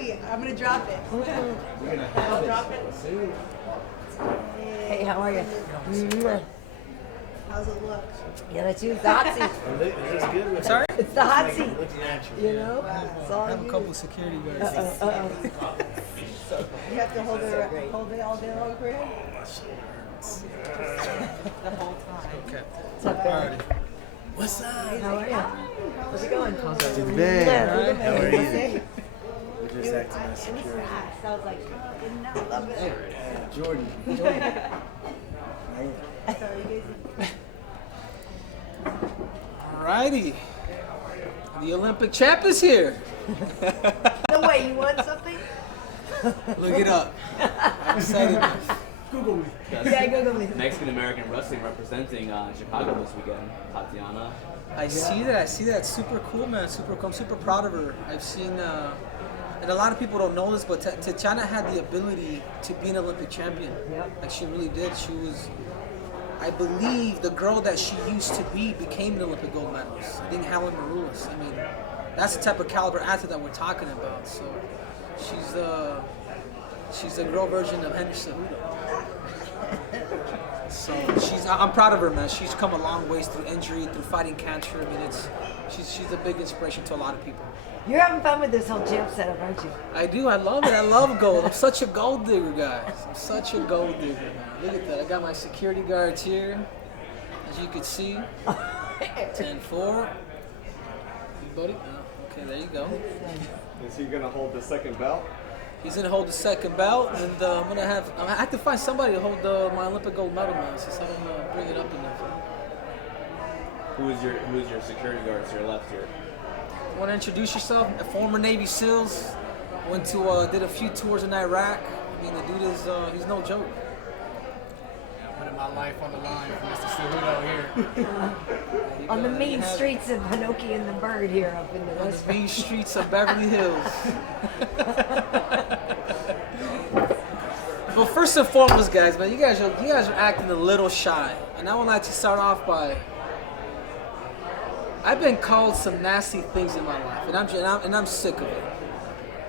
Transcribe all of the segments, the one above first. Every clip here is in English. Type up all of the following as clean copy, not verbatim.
Sweet. I'm gonna drop it. I'll drop it. Hey, how are you? How's it look? Yeah, that's you. It's the hot seat. Is this good? Sorry? It's the hot seat. Looking at you. You know? It's all I have a you. couple security guards. You have to hold it all day long for him? The whole time. Okay. What's up, Barry? What's up? How are you? How's it going? It's bad. How are you? We're just acting as security. I was like, I love it. Jordan. Alrighty. The Olympic champ is here. no way, you want something? Look it up. I'm excited. Google me. Yeah, Google me. Mexican-American wrestling representing Chicago this weekend, Tatiana. I see that. It's super cool, man. Super cool. I'm super proud of her. I've seen, and a lot of people don't know this, but Tatiana had the ability to be an Olympic champion. Yep. Like she really did. She was, I believe, the girl that she used to be became an Olympic gold medalist. I think Helen Maroulis. I mean, that's the type of caliber athlete that we're talking about. So she's the girl version of Henry Cejudo. So I'm proud of her, man. She's come a long ways through injury, through fighting cancer. I mean, she's a big inspiration to a lot of people. You're having fun with this whole champ setup, aren't you? I do. I love it. I love gold. I'm such a gold digger, guys. I'm such a gold digger, man. Look at that. I got my security guards here, as you can see. 10-4. You buddy? Oh, okay, there you go. Is he gonna hold the second belt? He's gonna hold the second belt, and I have to find somebody to hold my Olympic gold medal, man. Since I don't bring it up enough. Who is your security guard to your left here? Want to introduce yourself? A former Navy SEALs. Went to did a few tours in Iraq. I mean, the dude is he's no joke. Putting my life on the line for Mr. Cejudo here. On the mean streets of Hinoki And The Bird here up in the On West. the mean streets of Beverly Hills. Well, first and foremost, guys, man, you guys are acting a little shy, and I would like to start off by. I've been called some nasty things in my life, and I'm sick of it.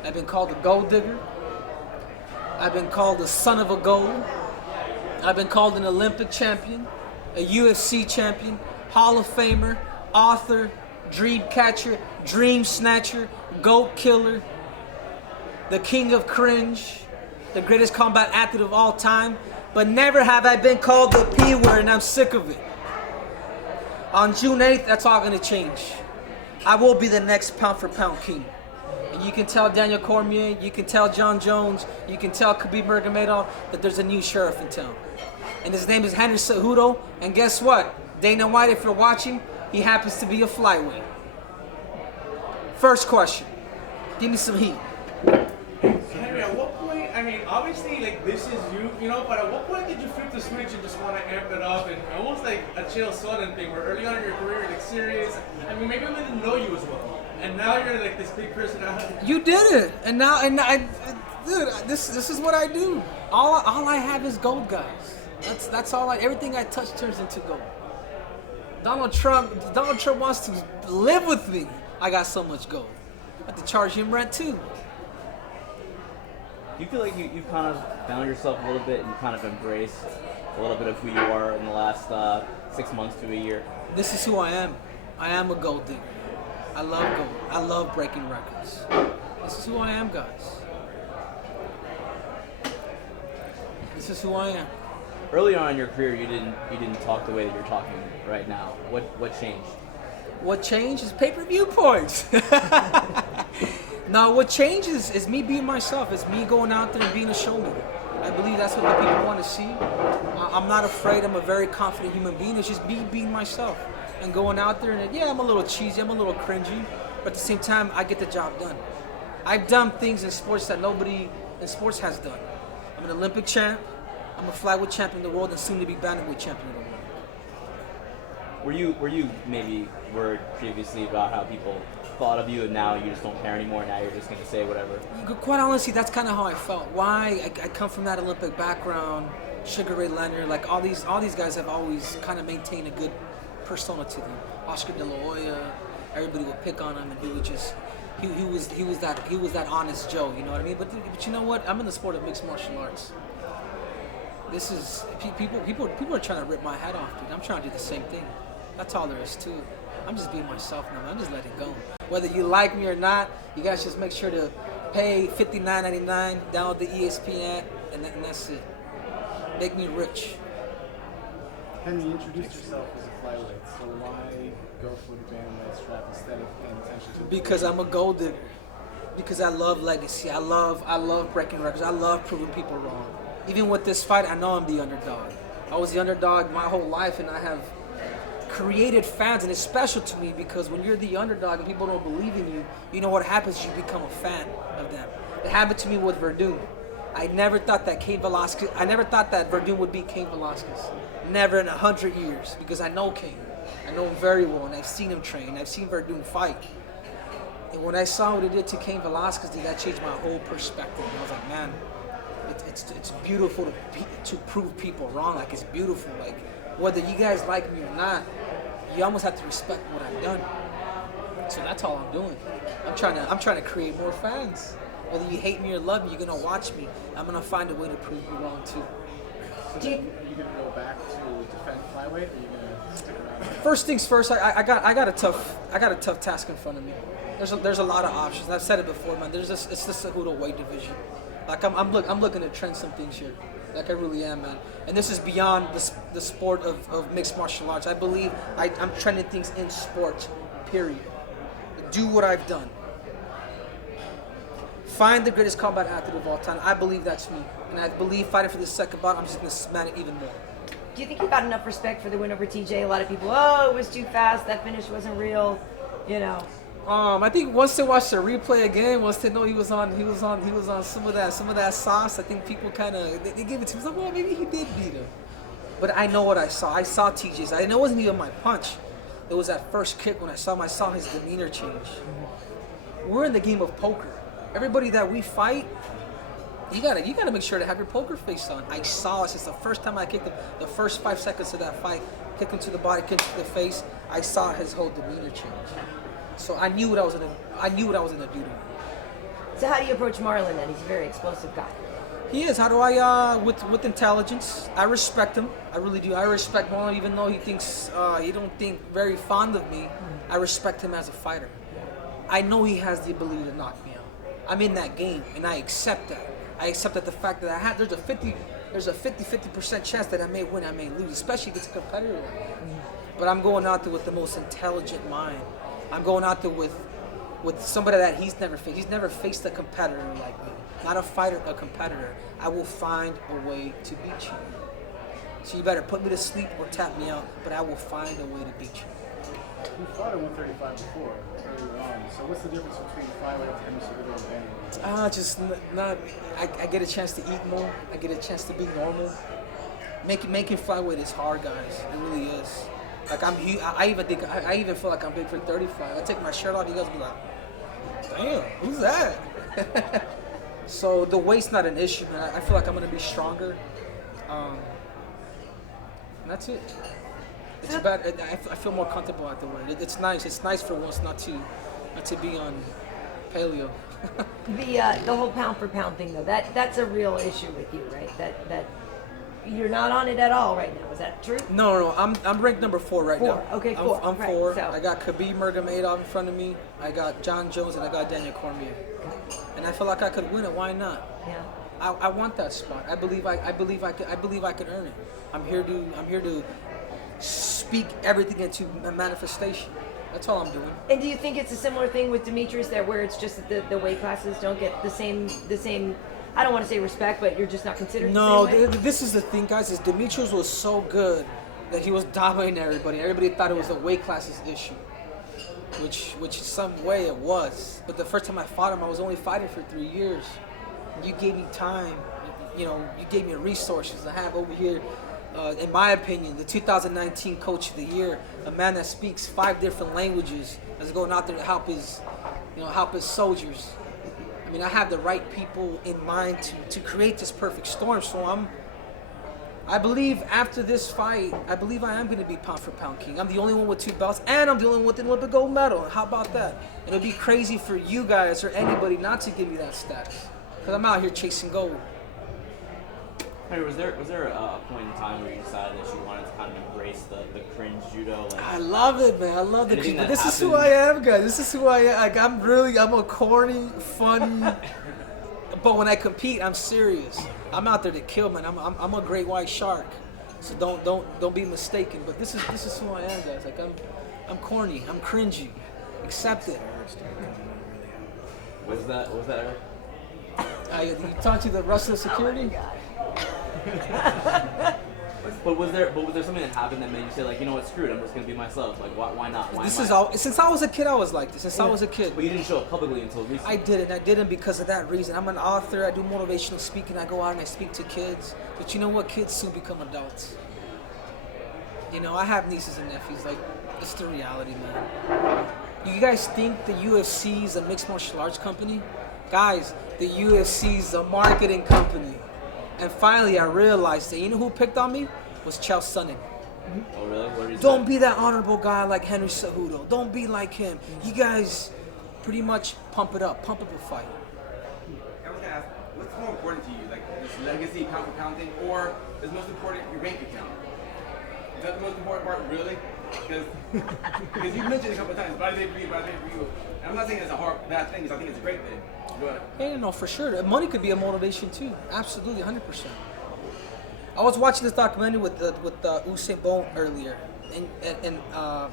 I've been called a gold digger. I've been called the son of a gold. I've been called an Olympic champion, a UFC champion, Hall of Famer, author, dream catcher, dream snatcher, goat killer, the king of cringe, the greatest combat athlete of all time. But never have I been called the P word, and I'm sick of it. On June 8th, that's all going to change. I will be the next pound-for-pound king. And you can tell Daniel Cormier, you can tell John Jones, you can tell Khabib Nurmagomedov that there's a new sheriff in town. And his name is Henry Cejudo. And guess what? Dana White, if you're watching, he happens to be a flyweight. First question. Give me some heat. Henry, at what point, I mean, obviously, like, this is you know, but at what point did you flip the switch and just want to amp it up and almost like a Chael Sonnen thing where early on in your career, you're like serious, I mean, maybe we didn't know you as well, and now you're like this big personality. You did it, and dude, this is what I do. All I have is gold, guys. That's all. Everything I touch turns into gold. Donald Trump wants to live with me. I got so much gold. I have to charge him rent too. Do you feel like you've kind of found yourself a little bit and kind of embraced a little bit of who you are in the last 6 months to a year? This is who I am. I am a gold digger. I love gold. I love breaking records. This is who I am, guys. This is who I am. Early on in your career, you didn't talk the way that you're talking right now. What changed? What changed is pay-per-view points. No, what changes is me being myself. It's me going out there and being a showman. I believe that's what the people want to see. I'm not afraid. I'm a very confident human being. It's just me being myself and going out there. And yeah, I'm a little cheesy. I'm a little cringy. But at the same time, I get the job done. I've done things in sports that nobody in sports has done. I'm an Olympic champ. I'm a flyweight champion of the world and soon to be bantamweight champion of the world. Were you maybe worried previously about how people thought of you, and now you just don't care anymore? Now you're just gonna say whatever. Quite honestly, that's kind of how I felt. Why? I come from that Olympic background. Sugar Ray Leonard, like all these guys have always kind of maintained a good persona to them. Oscar De La Hoya, everybody would pick on him, and he would just he was that honest Joe. You know what I mean? But you know what? I'm in the sport of mixed martial arts. This is people are trying to rip my head off, dude. I'm trying to do the same thing. That's all there is to it. I'm just being myself now. I'm just letting go. Whether you like me or not, you guys just make sure to pay $59.99, download the ESPN, and that's it. Make me rich. Henry, you introduced yourself as a flyweight, so why go for the bantamweight strap instead of paying attention to the Because I'm a gold digger. Because I love legacy. I love breaking records. I love proving people wrong. Even with this fight, I know I'm the underdog. I was the underdog my whole life, and I have created fans, and it's special to me because when you're the underdog and people don't believe in you, you know what happens? You become a fan of them. It happened to me with Verdun. I never thought that Verdun would beat Cain Velasquez. Never in 100 years, because I know Cain. I know him very well, and I've seen him train. I've seen Verdun fight. And when I saw what he did to Cain Velasquez, that changed my whole perspective. And I was like, man, it's beautiful to prove people wrong. Like, it's beautiful. Like, whether you guys like me or not, you almost have to respect what I've done. So that's all I'm doing. I'm trying to create more fans. Whether you hate me or love me, you're gonna watch me. I'm gonna find a way to prove you wrong too. So are you gonna go back to defend flyweight, or are you gonna stick around? First things first, I got a tough task in front of me. There's a lot of options. I've said it before, man. It's the Cejudo weight division. Like I'm looking to trend some things here. Like I really am, man. And this is beyond the sport of mixed martial arts. I believe I'm trending things in sport, period. Do what I've done. Find the greatest combat athlete of all time. I believe that's me. And I believe fighting for this second bout, I'm just going to smash it even more. Do you think you got enough respect for the win over TJ? A lot of people, oh, it was too fast. That finish wasn't real. You know. I think once they watch the replay again, once they know he was on some of that sauce, I think people kind of they give it to him. Like, well, maybe he did beat him. But I know what I saw. I saw TJ's. I know it wasn't even my punch. It was that first kick when I saw his demeanor change. We're in the game of poker. Everybody that we fight, you gotta make sure to have your poker face on. I saw it since the first time I kicked him. The first 5 seconds of that fight, kicked him to the body, kicked him to the face. I saw his whole demeanor change. So I knew what I was gonna do to him. So how do you approach Marlon then? He's a very explosive guy. He is. How do I, with intelligence? I respect him. I really do. I respect Marlon, even though he don't think very fond of me. I respect him as a fighter. I know he has the ability to knock me out. I'm in that game, and I accept that. I accept that the fact that there's a 50% chance that I may win, I may lose, especially if it's a competitor like that. But I'm going out there with the most intelligent mind. I'm going out there with somebody that he's never faced. He's never faced a competitor like me. Not a fighter, a competitor. I will find a way to beat you. So you better put me to sleep or tap me out, but I will find a way to beat you. You fought at 135 before, earlier on. So what's the difference between flyweight and Cejudo and bantamweight? Just not. I get a chance to eat more. I get a chance to be normal. Making flyweight is hard, guys. It really is. Like I'm huge. I even feel like I'm big for 35. I take my shirt off, you guys be like, damn, who's that? So the weight's not an issue, man. I feel like I'm gonna be stronger. And that's it. It's bad. I feel more comfortable at the weight. It's nice. It's nice for once not to be on paleo. The whole pound for pound thing though, that's a real issue with you, right? That you're not on it at all right now. Is that true? No. I'm ranked number 4 right now. Okay, 4. I'm right, 4. so. I got Khabib Nurmagomedov in front of me. I got John Jones and I got Daniel Cormier. And I feel like I could win it. Why not? Yeah. I want that spot. I believe I could earn it. I'm here to speak everything into a manifestation. That's all I'm doing. And do you think it's a similar thing with Demetrious there, where it's just that the weight classes don't get the same? I don't want to say respect, but you're just not considered. No, the same way? this is the thing, guys. Is Demetrious was so good that he was dominating everybody. Everybody thought it was a weight classes issue, which some way it was. But the first time I fought him, I was only fighting for 3 years. You gave me time. You gave me resources. I have over here. In my opinion, the 2019 Coach of the Year, a man that speaks 5 different languages, is going out there to help his soldiers. I mean, I have the right people in mind to create this perfect storm. So I believe after this fight, I believe I am going to be pound for pound king. I'm the only one with 2 belts, and I'm the only one with an Olympic gold medal. How about that? And it'd be crazy for you guys or anybody not to give me that status, because I'm out here chasing gold. Hey, was there a point in time where you decided that you wanted to kind of embrace the cringe judo? Like, I love it, man. I love the anything but that this is who happened- I am, guys. This is who I am. Like, I'm a corny, funny. But when I compete, I'm serious. I'm out there to kill, man. I'm a great white shark. So don't be mistaken. But this is who I am, guys. Like I'm corny. I'm cringy. Accept it. was that Eric? You talk to the wrestler security? But was there something that happened that made you say, like, you know what, screw it, I'm just gonna be myself? Like, why not? Why This am is I- all. Since I was a kid, I was like this. Since I was a kid. But you didn't show up publicly until recently. I didn't because of that reason. I'm an author. I do motivational speaking. I go out and I speak to kids. But you know what? Kids soon become adults. You know, I have nieces and nephews. Like, it's the reality, man. You guys think the UFC is a mixed martial arts company? Guys, the UFC is a marketing company. And finally, I realized that, you know who picked on me? Was Chael Sonnen. Oh, really? What did he Don't say? be that honorable guy like Henry Cejudo. Don't be like him. You guys pretty much pump it up. Pump up a fight. I was gonna ask, what's more important to you, like this legacy pound for pound thing, or is most important your bank account? Is that the most important part, really? Because you mentioned it a couple of times, buy the pay-per-view, buy the pay-per-view. And I'm not saying it's a bad thing, because I think it's a great thing. But Yeah, no, for sure. Money could be a motivation too. Absolutely, 100%. I was watching this documentary with Usain Bolt earlier, and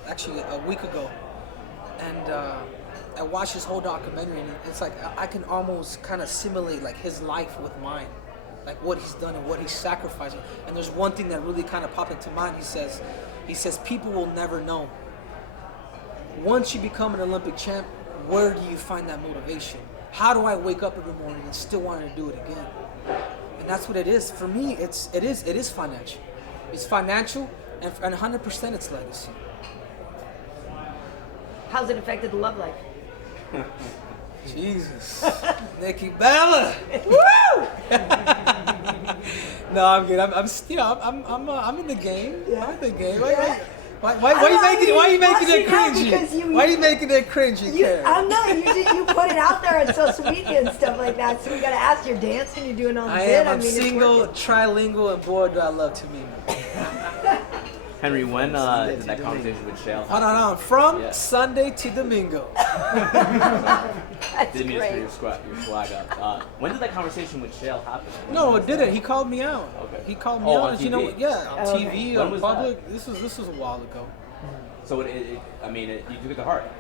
actually a week ago, and I watched his whole documentary, and it's like I can almost kind of simulate like his life with mine, like what he's done and what he's sacrificing. And there's one thing that really kind of popped into mind. He says people will never know. Once you become an Olympic champ, where do you find that motivation? How do I wake up every morning and still want to do it again? And that's what it is. For me, it is financial. It's financial, and 100% it's legacy. How's it affected the love life? Jesus, Nikki Bella. Woo! No, I'm good. I'm in the game. Yeah. I'm in the game. Yeah. Why are you making it Because cringy? Why are you making it cringy, Karyn? I'm not. You put it out there on social media and stuff like that. So we gotta ask. You're dancing. You're doing all the I bit. am. I'm it's single, working. trilingual, and boy, do I love to meet. Henry, when did that conversation with Chael Hold happen? on. From Yeah. Sunday to Domingo. That's Didn't mean to screw great. your swag up. When did that conversation with Chael happen? No, it didn't. He called me out. Okay. He called me Oh, out. on and you know, TV? yeah, on Oh, TV, okay. When on was public. This was a while ago. So you took it to heart.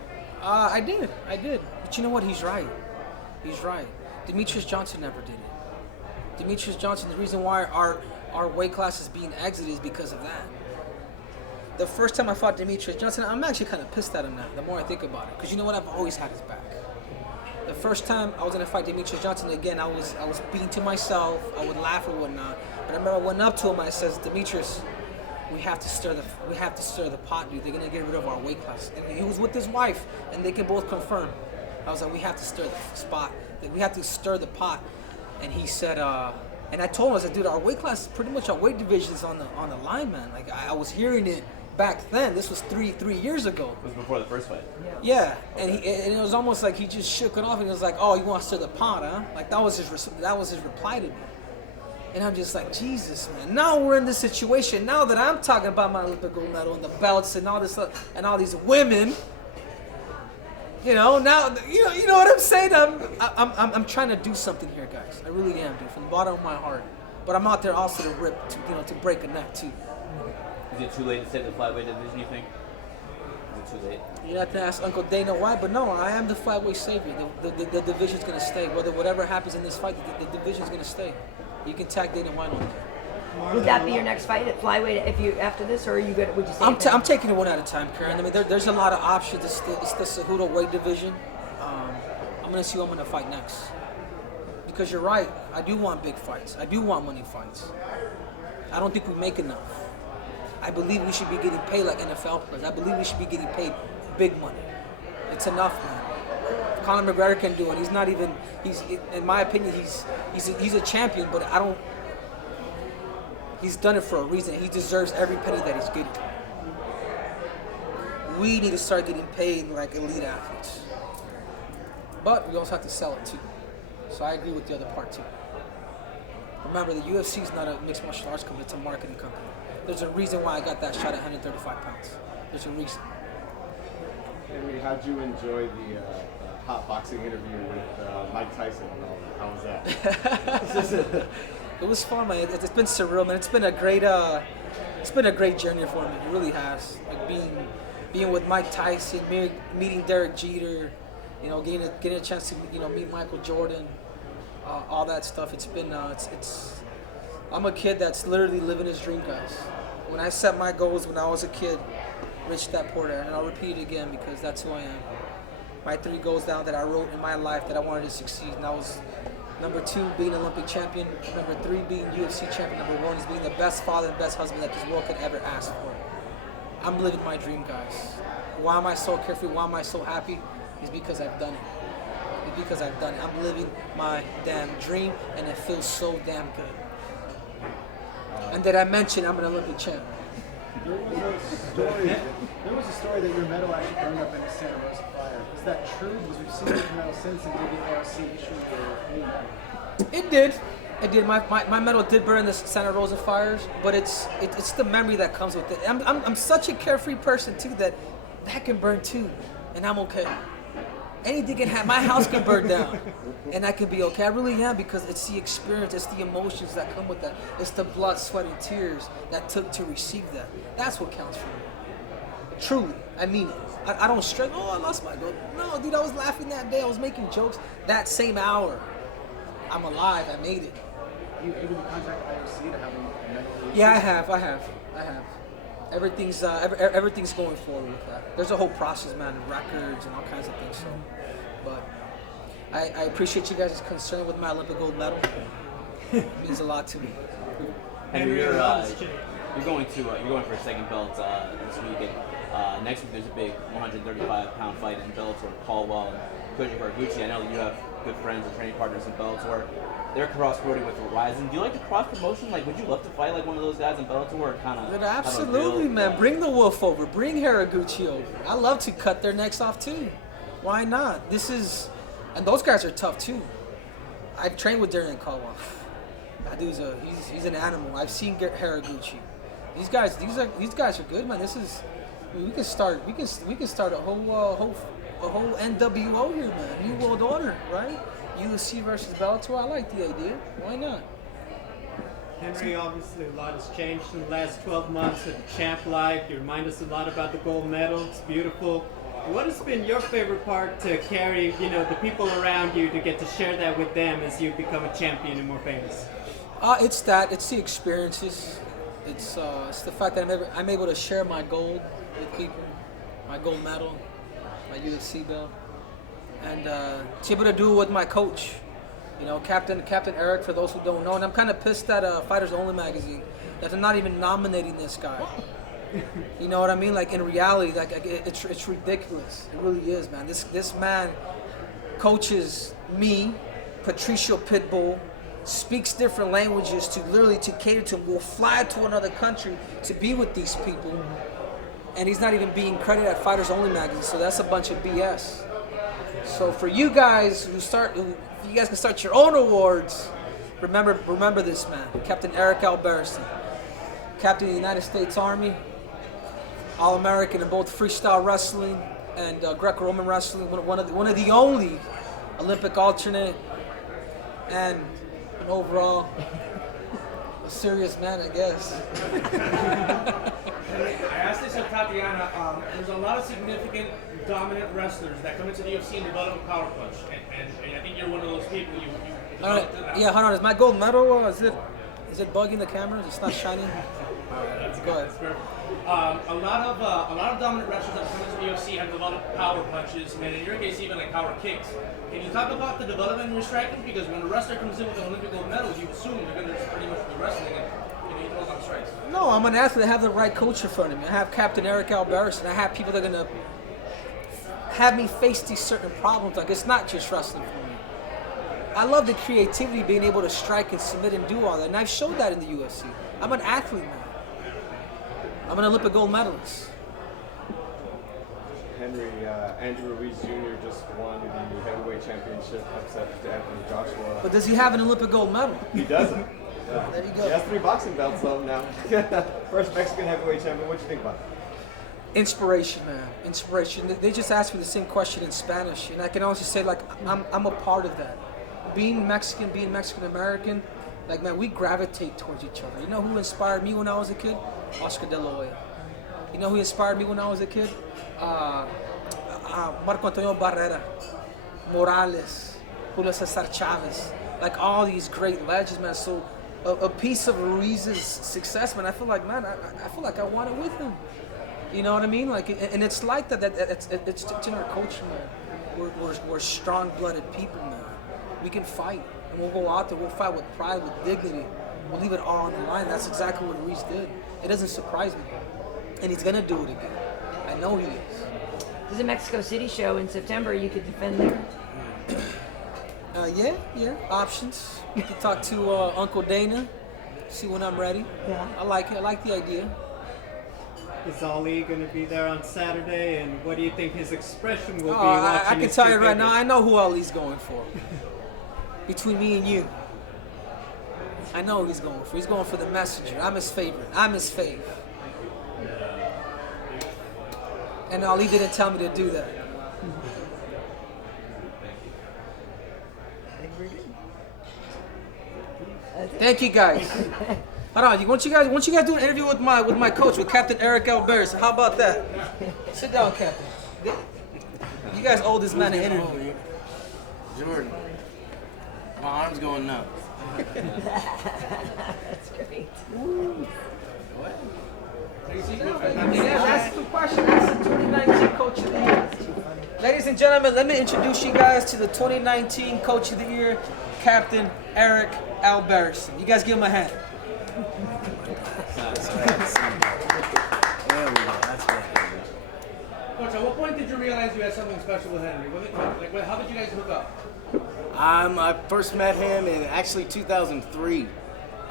I did. But you know what? He's right. He's right. Demetrious Johnson never did it. Demetrious Johnson, the reason why our weight class is being exited is because of that. The first time I fought Demetrious Johnson, I'm actually kind of pissed at him now, the more I think about it. Because you know what? I've always had his back. The first time I was going to fight Demetrious Johnson, again, I was being to myself. I would laugh or whatnot. But I remember I went up to him and I says, Demetrious, we have to stir the pot, dude. They're gonna get rid of our weight class. And he was with his wife, and they can both confirm. I was like, we have to stir the spot. Like, we have to stir the pot. And he said, and I told him, I said, dude, our weight class, pretty much our weight division is on the line, man. Like I was hearing it back then. This was three years ago. It was before the first fight. Yeah, and it was almost like he just shook it off, and he was like, oh, you want to stir the pot, huh? Like that was his reply to me. And I'm just like, Jesus, man. Now we're in this situation. Now that I'm talking about my Olympic gold medal and the belts and all this stuff and all these women, you know. Now, you know what I'm saying. I'm trying to do something here, guys. I really am, dude, from the bottom of my heart. But I'm out there also to break a neck too. Is it too late to save the flyweight division? You think? Is it too late? You have to ask Uncle Dana why, but no, I am the flyweight savior. The division's gonna stay. Whatever happens in this fight, the division's gonna stay. You can tag Dana White on it. Would that be your next fight at flyweight if you after this, or are you good? Would you say? I'm taking it one at a time, Karyn. I mean, there's a lot of options. It's the Cejudo weight division. I'm gonna see who I'm gonna fight next. Because you're right, I do want big fights. I do want money fights. I don't think we make enough. I believe we should be getting paid like NFL players. I believe we should be getting paid big money. It's enough, man. Conor McGregor can do it. He's not even. He's, in my opinion, he's a champion. But I don't. He's done it for a reason. He deserves every penny that he's getting. We need to start getting paid like elite athletes. But we also have to sell it too. So I agree with the other part too. Remember, the UFC is not a mixed martial arts company, it's a marketing company. There's a reason why I got that shot at 135 pounds. There's a reason. Henry, how'd you enjoy the hot boxing interview with Mike Tyson and all that? How was that? It was fun, man. It's been surreal, man. It's been a great journey for me. It really has. Like being with Mike Tyson, meeting Derek Jeter, you know, getting a chance to, you know, meet Michael Jordan, all that stuff. It's been I'm a kid that's literally living his dream, guys. When I set my goals when I was a kid, rich that poor dad, and I'll repeat it again because that's who I am. My 3 goals down that I wrote in my life that I wanted to succeed, and that was number 2, being an Olympic champion. Number 3, being UFC champion. Number 1 is being the best father and best husband that this world could ever ask for. I'm living my dream, guys. Why am I so carefree? Why am I so happy? It's because I've done it. It's because I've done it. I'm living my damn dream, and it feels so damn good. And did I mention I'm an Olympic champ? There was a story that your medal actually burned up in a Santa Rosa fire. Is that true? Because we've seen your medal since, and maybe ARC issued your medal. It did. It did. My medal did burn in the Santa Rosa fires, but it's the memory that comes with it. I'm such a carefree person too that can burn too, and I'm okay. Anything can happen. My house can burn down, and I can be okay. I really am, because it's the experience, it's the emotions that come with that. It's the blood, sweat, and tears that took to receive that. That's what counts for me. Truly, I mean it. I don't stress. Oh, I lost my goal. No, dude, I was laughing that day. I was making jokes that same hour. I'm alive. I made it. You able to contact IOC to have a medal? Yeah, I have. Everything's going forward with that. There's a whole process, man, and records and all kinds of things. So, but I appreciate you guys' concern with my Olympic gold medal. It means a lot to me. And you're going for a second belt this weekend. Next week there's a big 135-pound fight in Bellator. Caldwell and Koji. I know that you have good friends and training partners in Bellator. They're cross-promoting with Horizon. Do you like the cross-promotion? Like, would you love to fight like one of those guys in Bellator, or kind of? Absolutely, man. Bring the Wolf over. Bring Haraguchi over. I love to cut their necks off too. Why not? And those guys are tough too. I've trained with Darren Caldwell. That dude's he's an animal. I've seen Haraguchi. These guys are good, man. We can start a whole NWO here, man. New World Order, right? UFC versus Bellator. I like the idea. Why not? Henry, obviously a lot has changed in the last 12 months of the champ life. You remind us a lot about the gold medal. It's beautiful. What has been your favorite part to carry, the people around you, to get to share that with them as you become a champion and more famous? It's the experiences. It's the fact that I'm able to share my gold with people, my gold medal, my UFC belt, and to be able to do it with my coach, Captain Eric, for those who don't know. And I'm kind of pissed at Fighters Only magazine that they're not even nominating this guy. You know what I mean? Like, in reality, like, it's ridiculous. It really is, man. This man coaches me, Patricio Pitbull, speaks different languages to cater to him. Will fly to another country to be with these people, and he's not even being credited at Fighters Only magazine. So that's a bunch of BS. So for you guys if you guys can start your own awards, remember this man, Captain Eric Albarracin, Captain of the United States Army, All-American in both freestyle wrestling and Greco-Roman wrestling, one of the only Olympic alternate, and an overall a serious man, I guess. I asked this of Tatiana. There's a lot of significant, dominant wrestlers that come into the UFC and develop a power punch, and I think you're one of those people. You yeah, hold on. Is my gold medal? Is it bugging the cameras? It's not shining. Go ahead. A lot of dominant wrestlers that come into the UFC have developed power punches, and in your case, even like power kicks. Can you talk about the development in your striking? Because when a wrestler comes in with an Olympic gold medal, you assume they're going to pretty much be wrestling and he throws on strikes. No, I'm an athlete. I have the right coach in front of me. I have Captain Eric Albarracin. I have people that are going to have me face these certain problems. Like, it's not just wrestling for me. I love the creativity, being able to strike and submit and do all that. And I've showed that in the UFC. I'm an athlete now. I'm an Olympic gold medalist. Henry, Andrew Ruiz Jr. just won the heavyweight championship, upset to Anthony Joshua. But does he have an Olympic gold medal? He doesn't. There you go. He has 3 boxing belts though now. First Mexican heavyweight champion. What do you think about it? Inspiration, man. Inspiration. They just asked me the same question in Spanish, and I can honestly say, like, I'm a part of that. Being Mexican, being Mexican American, like, man, we gravitate towards each other. You know who inspired me when I was a kid? Oscar De La Hoya. You know who inspired me when I was a kid? Marco Antonio Barrera, Morales, Julio Cesar Chavez. Like, all these great legends, man. So a piece of Ruiz's success, man, I feel like, man, I feel like I want it with him. You know what I mean? Like, and it's like that. It's in our culture, man. We're strong-blooded people, man. We can fight, and we'll go out there. We'll fight with pride, with dignity. We'll leave it all on the line. That's exactly what Ruiz did. It doesn't surprise me, and he's gonna do it again. I know he is. There's a Mexico City show in September. You could defend there. Yeah. Options. You can talk to Uncle Dana. See when I'm ready. Yeah. I like it. I like the idea. Is Ali going to be there on Saturday, and what do you think his expression will be? I watching can his tell you two right now, fighters? I know who Ali's going for. Between me and you. I know who he's going for. He's going for the messenger. I'm his favorite. I'm his fave. And Ali didn't tell me to do that. Thank you guys. Hold on, won't you guys do an interview with my coach, with Captain Eric Albarracin? How about that? Sit down, Captain. You guys owe this man an interview. Jordan, my arm's going nuts. That's great. That's the question. That's the 2019 Coach of the Year. Ladies and gentlemen, let me introduce you guys to the 2019 Coach of the Year, Captain Eric Albarracin. You guys give him a hand. There we go. That's good. Coach, at what point did you realize you had something special with Henry? How did you guys hook up? I first met him in actually 2003.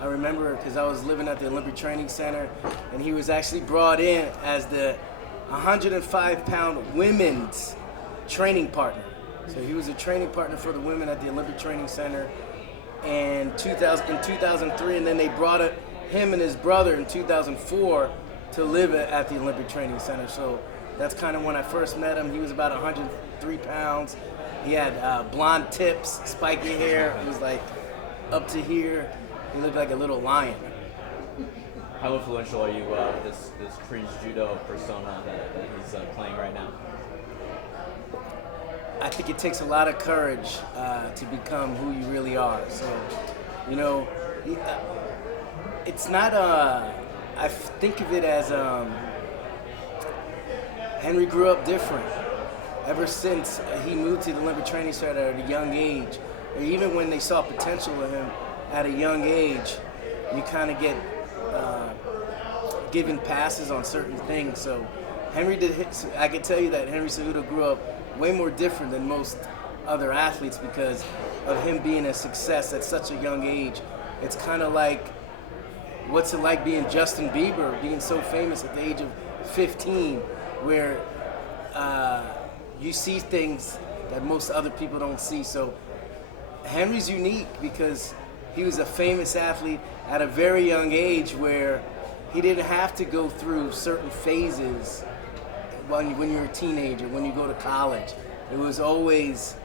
I remember because I was living at the Olympic Training Center, and he was actually brought in as the 105-pound women's training partner. So he was a training partner for the women at the Olympic Training Center in 2003, and then they brought him and his brother in 2004 to live at the Olympic Training Center. So that's kind of when I first met him. He was about 103 pounds. He had blonde tips, spiky hair. It was like up to here. He looked like a little lion. How influential are you with this Cringe judo persona that he's playing right now? I think it takes a lot of courage to become who you really are. So, you know, it's not I think of it as Henry grew up different. Ever since he moved to the Olympic Training Center at a young age, or even when they saw potential in him at a young age, you kind of get given passes on certain things. So I can tell you that Henry Cejudo grew up way more different than most other athletes because of him being a success at such a young age. It's kind of like, what's it like being Justin Bieber, being so famous at the age of 15, where you see things that most other people don't see. So Henry's unique because he was a famous athlete at a very young age where he didn't have to go through certain phases when you're a teenager, when you go to college. It was always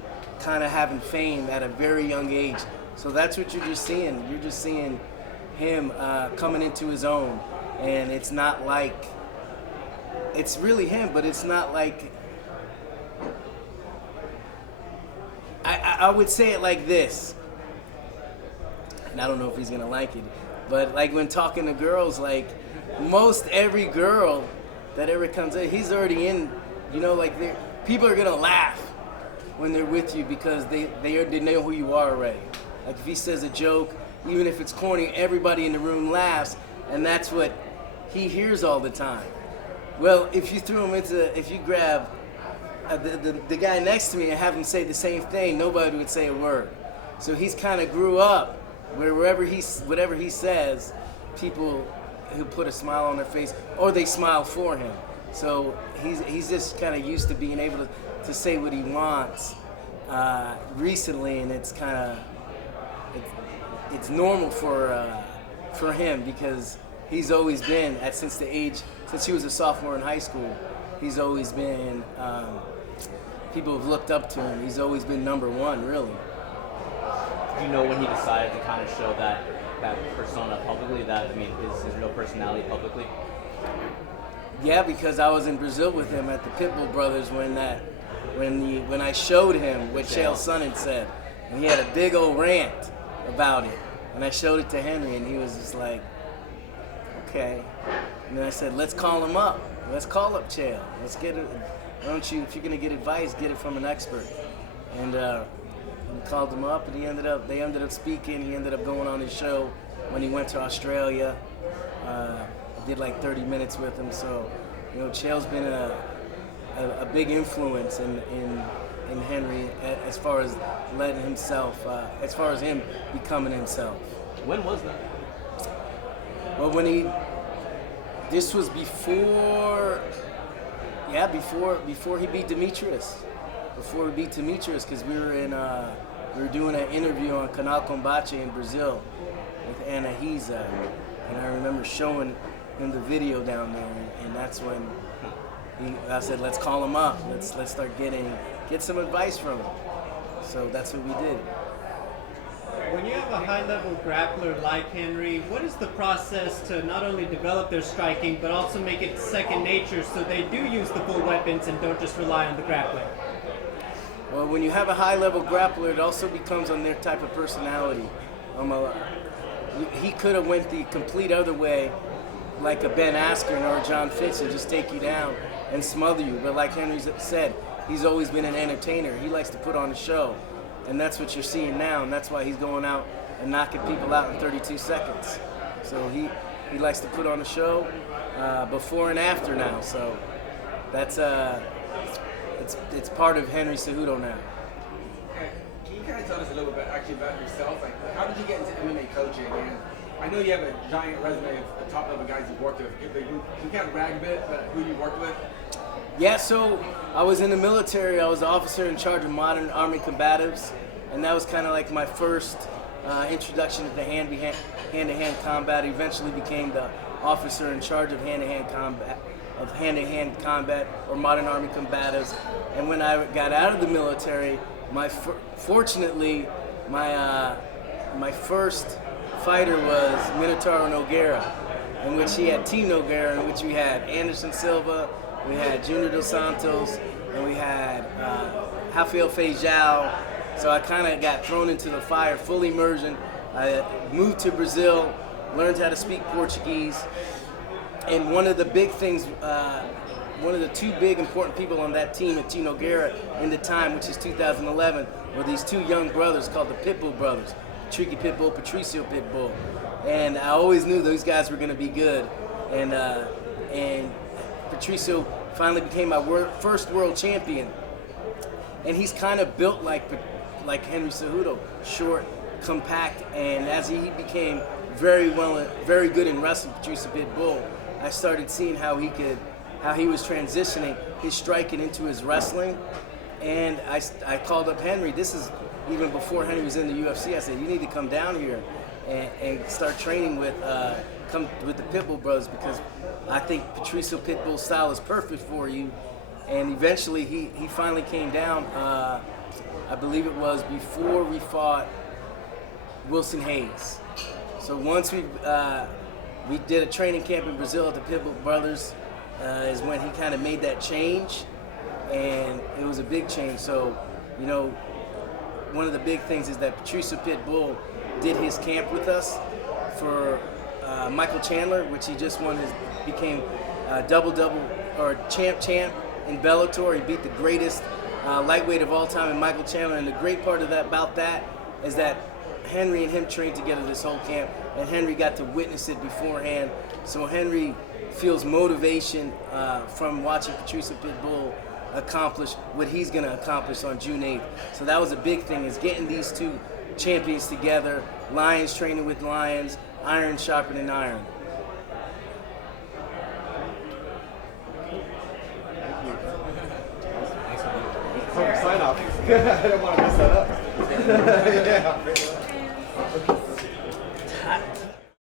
kind of having fame at a very young age. So that's what you're just seeing. You're just seeing him coming into his own. And it's not like, it's really him, but it's not like, I would say it like this, and I don't know if he's gonna like it, but like when talking to girls, like most every girl that ever comes in, he's already in, you know, like people are gonna laugh when they're with you because they know who you are already. Like if he says a joke, even if it's corny, everybody in the room laughs, and that's what he hears all the time. Well, if you grab the guy next to me and have him say the same thing, nobody would say a word. So he's kind of grew up where whatever he says, people who put a smile on their face or they smile for him. So he's just kind of used to being able to say what he wants recently, and it's kind of it's normal for him because he's always been since he was a sophomore in high school. He's always been people have looked up to him. He's always been number one, really. Do you know when he decided to kind of show that persona publicly? His real personality publicly. Yeah, because I was in Brazil with him at the Pitbull Brothers when I showed him what Chael Sonnen said, and he had a big old rant about it, and I showed it to Henry, and he was just like, okay. And then I said, let's call him up. Let's call up Chael. Let's get it. If you're gonna get advice, get it from an expert. And we called him up, and they ended up speaking. He ended up going on his show when he went to Australia. I did like 30 minutes with him. So, Chael's been a big influence in Henry as far as letting himself, as far as him becoming himself. When was that? Well, this was before he beat Demetrious. Before he beat Demetrious, because we were doing an interview on Canal Combate in Brazil with Ana H.E.A.T, and I remember showing him the video down there, and that's when I said, let's call him up. Let's start get some advice from him. So that's what we did. When you have a high-level grappler like Henry, what is the process to not only develop their striking, but also make it second nature so they do use the full weapons and don't just rely on the grappling? Well, when you have a high-level grappler, it also becomes on their type of personality. He could have went the complete other way, like a Ben Askren or a John Fitz, and just take you down and smother you. But like Henry said, he's always been an entertainer. He likes to put on a show. And that's what you're seeing now, and that's why he's going out and knocking people out in 32 seconds. So he likes to put on a show before and after now. So that's it's part of Henry Cejudo now. Can you kind of tell us a little bit actually about yourself? Like, how did you get into MMA coaching? And I know you have a giant resume of the top level guys you've worked with. You kind of brag a bit about who you worked with. Yeah, so I was in the military. I was the officer in charge of modern Army combatives, and that was kind of like my first introduction to the hand-to-hand combat. I eventually became the officer in charge of hand-to-hand combat or modern Army combatives. And when I got out of the military, fortunately, my first fighter was Minotauro Nogueira, in which he had Team Nogueira, in which we had Anderson Silva, we had Junior Dos Santos, and we had Rafael Feijão. So I kind of got thrown into the fire, full immersion. I moved to Brazil, learned how to speak Portuguese. And one of the big things, one of the two big important people on that team at Team Nogueira in the time, which is 2011, were these two young brothers called the Pitbull Brothers, Tricky Pitbull, Patricio Pitbull. And I always knew those guys were going to be good. And Patricio finally became my first world champion, and he's kind of built like Henry Cejudo, short, compact, and as he became very good in wrestling, Patricio Pitbull, I started seeing how he was transitioning his striking into his wrestling, and I called up Henry. This is even before Henry was in the UFC. I said, you need to come down here and start training with the Pitbull Brothers, because I think Patricio Pitbull's style is perfect for you. And eventually he finally came down, I believe it was before we fought Wilson Hayes. So once we did a training camp in Brazil at the Pitbull Brothers, is when he kind of made that change, and it was a big change. So, one of the big things is that Patricio Pitbull did his camp with us for Michael Chandler, which he just became double or champ in Bellator. He beat the greatest lightweight of all time in Michael Chandler. And the great part about that is that Henry and him trained together this whole camp, and Henry got to witness it beforehand. So Henry feels motivation from watching Patricio Pitbull accomplish what he's going to accomplish on June 8th. So that was a big thing, is getting these two champions together, lions training with lions, iron sharpening iron. Sign off. I don't want to mess that up. Yeah.